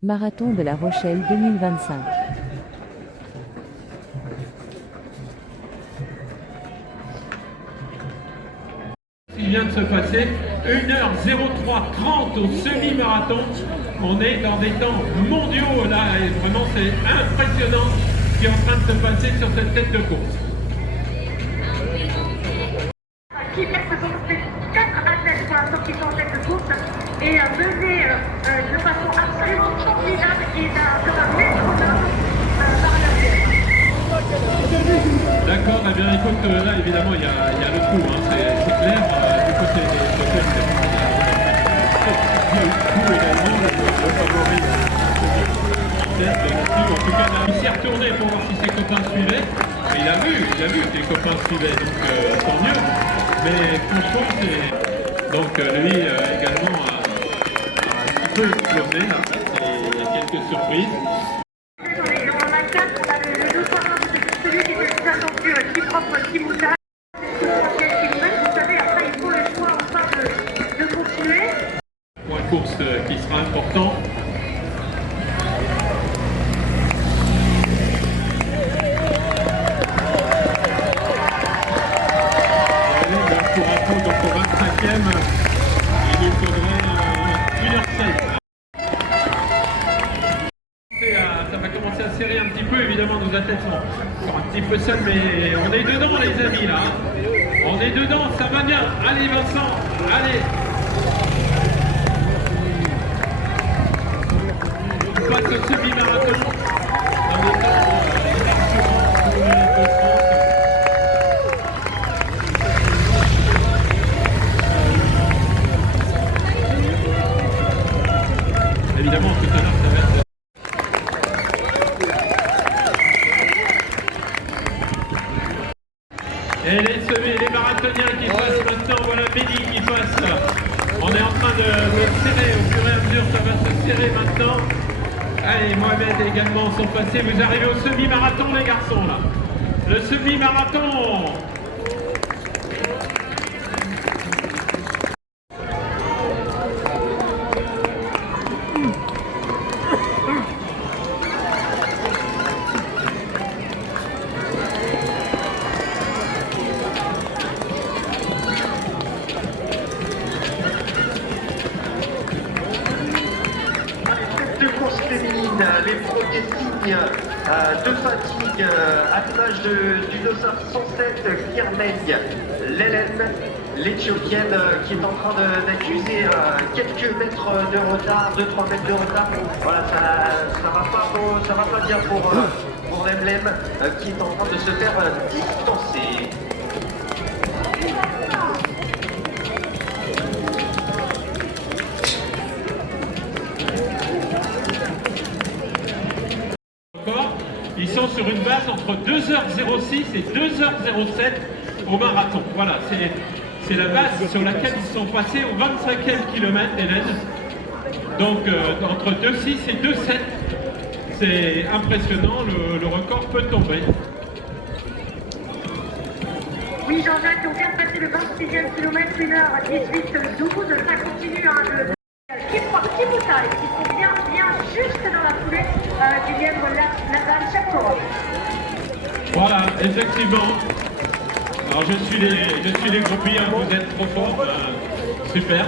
Marathon de La Rochelle 2025. Il vient de se passer 1h03:30 au semi-marathon. On est dans des temps mondiaux là et vraiment c'est impressionnant ce qui est en train de se passer sur cette tête de course. Qui représente 4 athlètes pour l'instant qui sont en tête de course et menés de façon absolument formidable et d'un métronome par la tête. D'accord, eh bien écoute, là évidemment il y a le coup, hein, c'est clair, du côté des hôtels, il y a eu le coup également, le favori là-dessus. En tout cas, il s'est retourné pour voir si ses copains suivaient, mais il a vu que les copains suivaient, donc tant mieux. Mais franchement, c'est... Donc lui également a un petit peu explosé, là, il y a quelques surprises. On a 4, on a le 220, c'est celui qui était le plus attendu, qui propre, qui moussa. Vous savez, après il faut le choix enfin de continuer. Point de course qui sera important. Pour info, donc au 25e, il nous faudrait 1h16. Ça va commencer à serrer un petit peu, évidemment nos athlètes sont encore un petit peu seuls, mais on est dedans les amis là. On est dedans, ça va bien. Allez Vincent, allez. On passe au semi-marathon. Dans le temps, évidemment, tout à l'heure, ça va être... Et les marathoniens qui passent maintenant, voilà Mehdi qui passe. On est en train de serrer au fur et à mesure, ça va se serrer maintenant. Allez, Mohamed également sont passés. Vous arrivez au semi-marathon les garçons là. Le semi-marathon. De course féminine, les premiers signes de fatigue à l'image du dossard 107, Kirmeig Lelen, l'Éthiopienne qui est en train d'accuser quelques mètres de retard, 2-3 mètres de retard. Voilà, ça va pas bien pour Lemlem qui est en train de se faire distancer. Ils sont sur une base entre 2h06 et 2h07 au marathon. Voilà, c'est la base sur laquelle ils sont passés au 25e kilomètre, Hélène. Donc entre 2,6 et 2,7, c'est impressionnant, le record peut tomber. Oui, Jean-Jacques, on vient de passer le 26e kilomètre, 1h18:12, ça continue hein, qui boussale, qui sont bien juste dans la foulée du lièvre Lazare Chapko. Voilà, effectivement. Alors je suis les groupies, hein, vous êtes trop forts, super.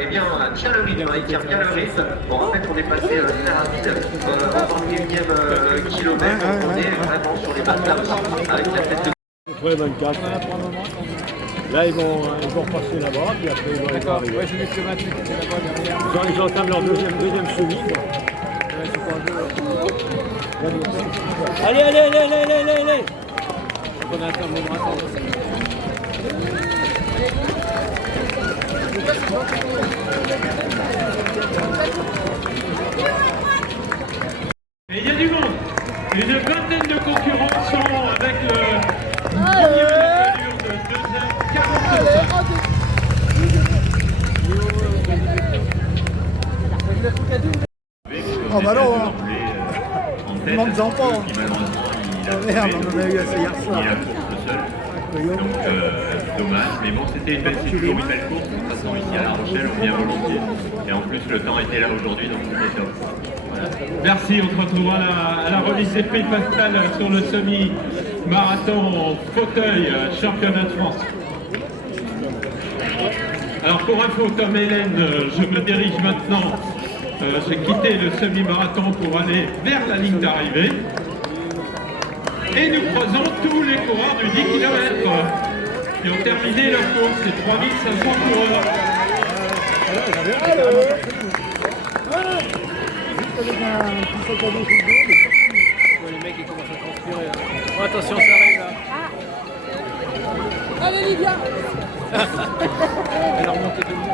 Eh bien, tient le rythme, il tient bien le rythme. On rappelle qu'on est passé très rapide au 21e kilomètre, on est vraiment sur les bases là avec la tête de... Après 24. Là, ils vont repasser là-bas, puis après ils vont aller arriver. Ouais, j'ai vu que le 28 était là-bas derrière. Ils entament leur deuxième semi. Allez. On attend un moment. Et il y a du monde. Une vingtaine de concurrents sont avec le minimum d'allure de 2h45. Oh bah non, hein. Ne m'en pas. Merde, on en a eu assez hier soir. Donc dommage, mais bon c'était une belle course, de toute façon ici qu'à La Rochelle ou bien Olivier. Et en plus, le temps était là aujourd'hui, donc c'était top. Voilà. Merci, on se retrouvera à la remise des prix Pascal sur le semi-marathon fauteuil championnat de France. Alors pour info, comme Hélène, je me dirige maintenant, j'ai quitté le semi-marathon pour aller vers la ligne d'arrivée. Et nous croisons tous les coureurs du 10 km qui ont terminé leur course, c'est 3500 coureurs. Les mecs ils commencent à transpirer. Oh, attention, ça arrive là. Allez Lydia. Elle a remonté tout le monde.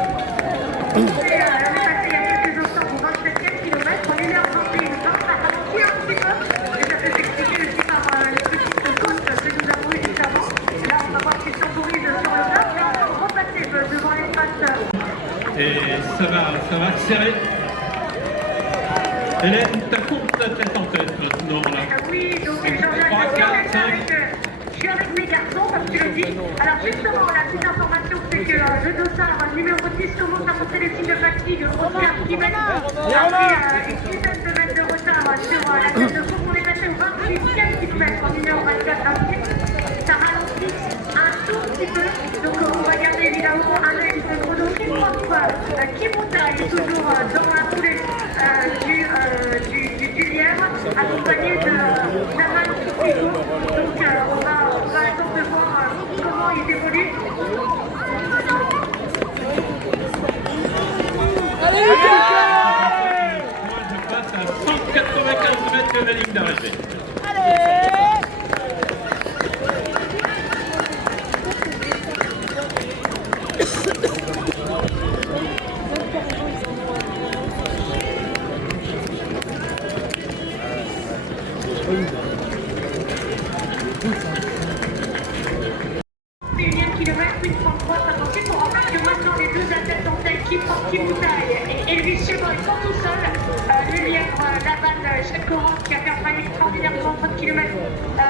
On est passé il y a quelques instants au 27e kilomètre, on est là en 21 temps, ça ralentit un petit peu, et ça peut s'expliquer aussi par les petites côtes que nous avons eues juste avant. Là, on va voir qu'ils temporisent sur le bloc, là, on va repasser devant l'espace. Et ça va accélérer. Hélène, ta course ta tête en tête maintenant là. Oui, donc je suis avec mes garçons, comme tu le dis. Alors justement, la petite information, c'est que le dossard numéro 10 commence à montrer les signes de fatigue aussi un petit mètre. Après une dizaine de mètres de retard sur la tête de course, on est passé au 28e kilomètre en 1h24. Ça ralentit un tout petit peu. Donc on va garder évidemment un œil sur le chrono qui monte est toujours dans la foulée du Lièvre, accompagné de Naman Kipiko. Donc on va attendre de voir comment il évolue. Moi je passe à 195 mètres de la ligne d'arrivée. Kilomètre, 833, 56. On rappelle que maintenant les deux athlètes en tête, Kim Boutaille et Elvis Cheboy sont tout seuls. Le Lièvre, Laval, Chepkoran, qui a fait un travail extraordinairement 30 km à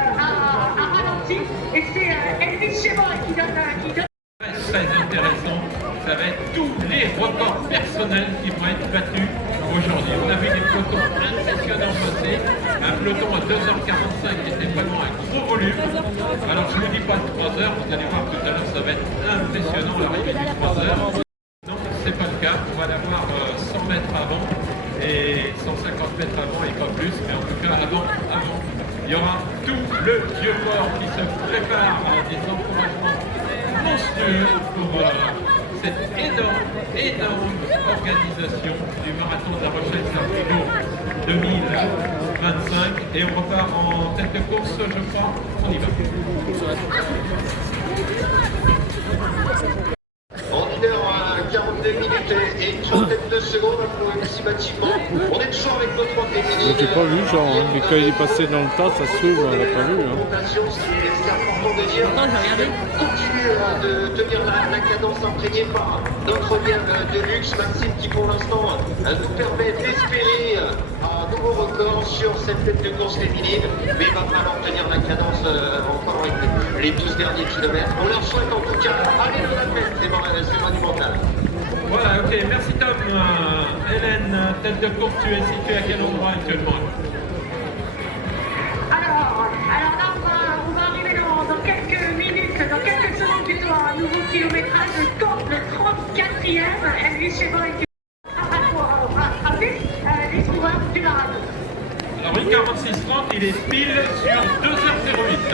ralenti. Et c'est Elvis Cheboy qui donne. Très intéressant, ça va être tous les records personnels qui vont être battus aujourd'hui. On a vu des pelotons impressionnants passer, un peloton à 2h45 qui était vraiment un gros volume. Alors je ne vous dis pas 3 heures, vous allez voir tout à l'heure ça va être impressionnant l'arrivée du 3 heures. Non, c'est pas le cas, on va l'avoir 100 mètres avant et 150 mètres avant et pas plus, mais en tout cas avant. Il y aura tout le vieux port qui se prépare à des encouragements monstrueux pour cette énorme organisation du marathon de La Rochelle-Saint-Fribourg 2025. Et on repart en tête de course, je crois. On y va. En 1h42 minutes et une trentaine de secondes pour un petit bâtiment. On est toujours avec nos 3 féminines. J'ai pas vu genre, mais quand il est passé dans le tas, ça se trouve, on l'a pas vu. C'est important de dire. Continue de tenir la cadence imprégnée par notre lien de luxe, Maxime, qui pour l'instant nous permet d'espérer un nouveau record sur cette tête de course féminine. Mais il va falloir tenir la cadence encore avec les 12 derniers kilomètres. On leur souhaite en tout cas, allez le répète, c'est monumental. Voilà, ok, merci Tom. Hélène, tête de course, tu es située à quel endroit actuellement? Alors là, on va arriver dans quelques minutes, dans quelques secondes plutôt, à un nouveau kilométrage, le 34e, Elvis Cheboy qui va rattraper les coureurs du marathon. Alors, une 46-30, il est pile sur 2h08.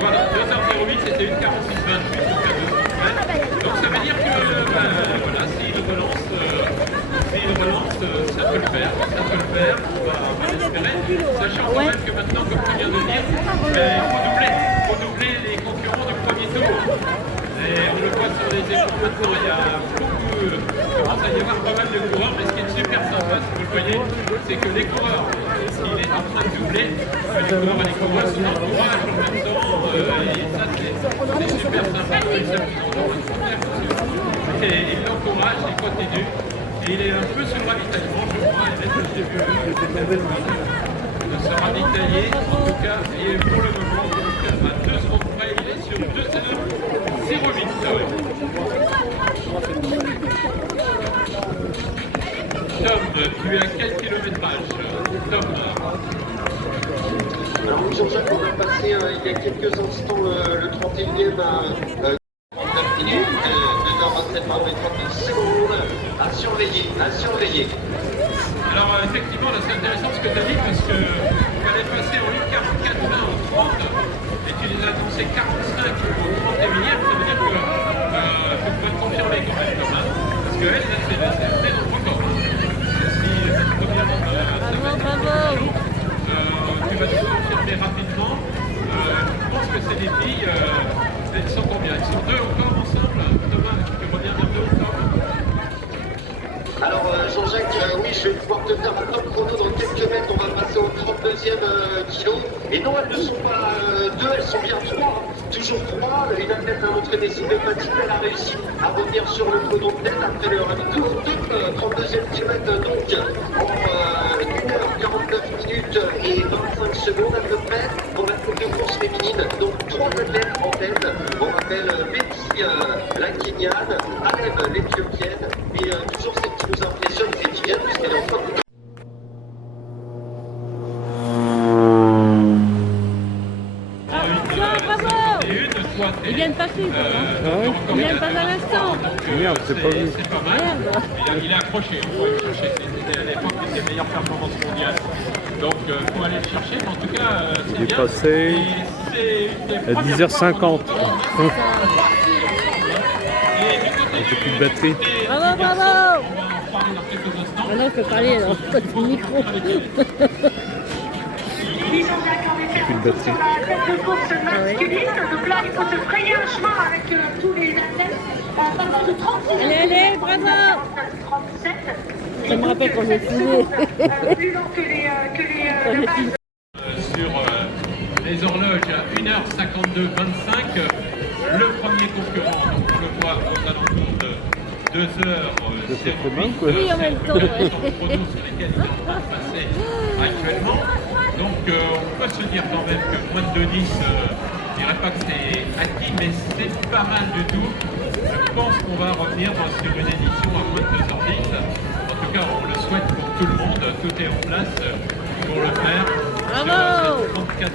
Voilà, 2h08, c'était une 46-28, donc à 2 km. Donc ça veut dire que, voilà, s'il relance, ça peut le faire, on va l'espérer. Sachant quand même que maintenant, comme tu viens de dire, il faut doubler les concurrents du premier tour. Et on le voit sur les écrans maintenant, il y a beaucoup, il commence à y avoir pas mal de coureurs, mais ce qui est super sympa, si vous le voyez, c'est que les coureurs, s'il est en train de doubler, les coureurs et les coureuses s'encouragent en même temps, et ça c'est super sympa. Et il l'encourage, il continue, et il est un peu sur le ravitaillement, je crois, et même j'ai vu de se ravitailler, en tout cas, et pour le moment, à 2 secondes près, il est sur 2h08. Tu es à quel kilométrage, Tom? Alors oui, Jean-Jacques, on va passer il y a quelques instants le 31e à 39 minutes, 2h27 et 30 secondes à surveiller. Alors effectivement, là c'est intéressant ce que tu as dit parce que tu allais passer en 1,44, 20 en 30 et tu les as annoncés 45 au 31e, ça veut dire que tu peux te confirmer quand même, Thomas, parce que elle, là c'est très dans le record. Si cette première tu vas te confirmer rapidement. Je pense que c'est des filles, elles sont combien? Elles sont deux encore ensemble? Thomas, tu peux revenir vers deux encore? Alors Jean-Jacques, oui, je vais pouvoir te faire un top chrono dans quelques mètres. On va passer au 32e kilo. Et non, elles ne sont pas deux, elles sont bien trois. Toujours trois. Une athlète a montré des signes de fatigue. Elle a réussi à revenir sur le peloton de tête après leur top 32e kilomètre. Donc en 1h49 minutes et 25 secondes à peu près. On va faire une course féminine. Donc trois athlètes en tête. On rappelle Betty, la Kenyane, Aleb, l'Éthiopienne. Et toujours celle qui nous impressionne, c'est Viviane, puisqu'elle est en train de... Ils viennent passer, ils viennent pas à l'instant. Merde, c'est pas vu. C'est pas mal. Il a accroché, on va le chercher. C'était à l'époque une des meilleures performances mondiales. Donc il faut aller le chercher, mais en tout cas, c'est bien. Il est passé à 10h50. J'ai plus de batterie. Bravo, bravo! On va en parler dans quelques instants. Maintenant, je peux parler alors, c'est le micro. Oui, Jean-Jacques, en effet, Plus de batterie. sur la tête de course masculine. Donc là, il faut se frayer un chemin avec tous les athlètes. Passant de 36 Allez, bravo! 37. Ça me rappelle quand j'ai filmé. Plus long que les bases. Sur les horloges à 1h52-25. Le premier concurrent, donc on le voit aux alentours de 2h08. Oui, en même temps, ouais. Sur lesquels il est en train de passer actuellement. Donc on peut se dire quand même que moins de 2-10, je dirais pas que c'est acquis, mais c'est pas mal du tout. Je pense qu'on va revenir sur une édition à moins de 2h10. En tout cas, on le souhaite pour tout le monde. Tout est en place pour le faire. Bravo! Sur cette 34